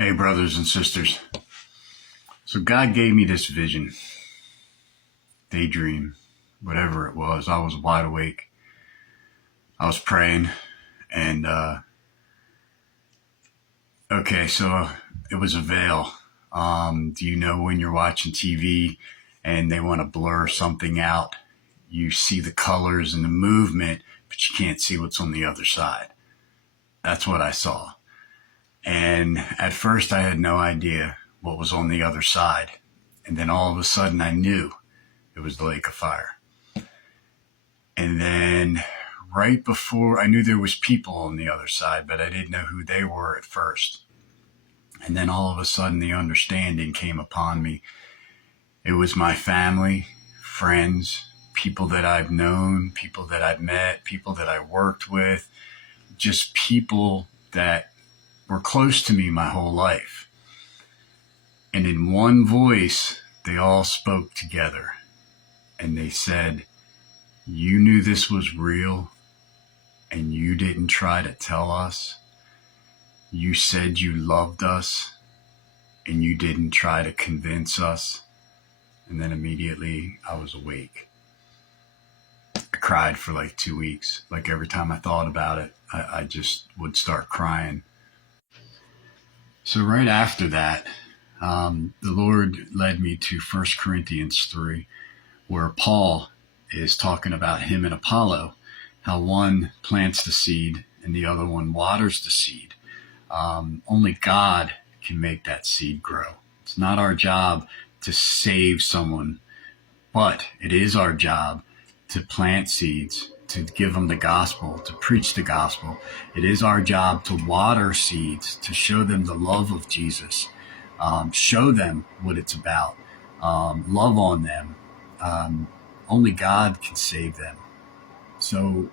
Hey, brothers and sisters. So God gave me this vision, daydream, whatever it was. I was wide awake. I was praying, and so it was a veil. Do you know when you're watching TV and they want to blur something out? You see the colors and the movement, but you can't see what's on the other side. That's what I saw. And at first I had no idea what was on the other side. And then all of a sudden I knew it was the lake of fire. And then right before, I knew there was people on the other side, but I didn't know who they were at first. And then all of a sudden the understanding came upon me. It was my family, friends, people that I've known, people that I've met, people that I worked with, just people that were close to me my whole life. And in one voice, they all spoke together. And they said, "You knew this was real, and you didn't try to tell us. You said you loved us, and you didn't try to convince us." And then immediately I was awake. I cried for like 2 weeks. Like every time I thought about it, I just would start crying. So right after that, the Lord led me to 1 Corinthians 3, where Paul is talking about him and Apollo, how one plants the seed and the other one waters the seed. Only God can make that seed grow. It's not our job to save someone, but it is our job to plant seeds, to give them the gospel, to preach the gospel. It is our job to water seeds, to show them the love of Jesus, show them what it's about, love on them. Only God can save them. So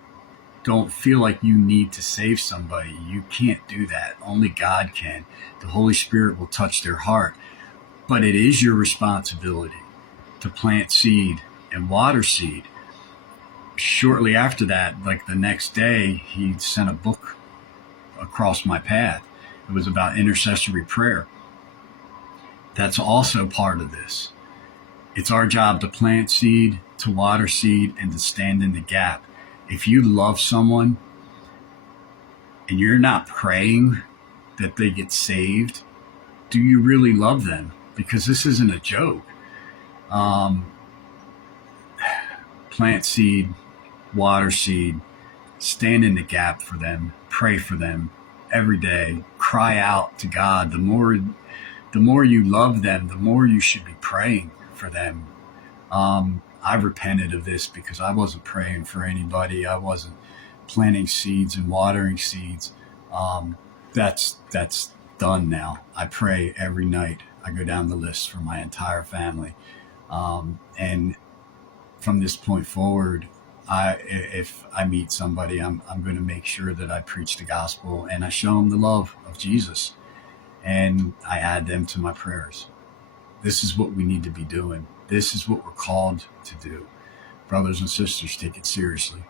don't feel like you need to save somebody. You can't do that. Only God can. The Holy Spirit will touch their heart. But it is your responsibility to plant seed and water seed. Shortly after that, like the next day, he sent a book across my path. It was about intercessory prayer. That's also part of this. It's our job to plant seed, to water seed, and to stand in the gap. If you love someone and you're not praying that they get saved, do you really love them? Because this isn't a joke. Plant seed, water seed, stand in the gap for them, pray for them every day, cry out to God. The more you love them, the more you should be praying for them. I've repented of this because I wasn't praying for anybody. I wasn't planting seeds and watering seeds. That's done now. I pray every night. I go down the list for my entire family. And from this point forward, if I meet somebody, I'm going to make sure that I preach the gospel and I show them the love of Jesus, and I add them to my prayers. This is what we need to be doing. This is what we're called to do. Brothers and sisters, take it seriously.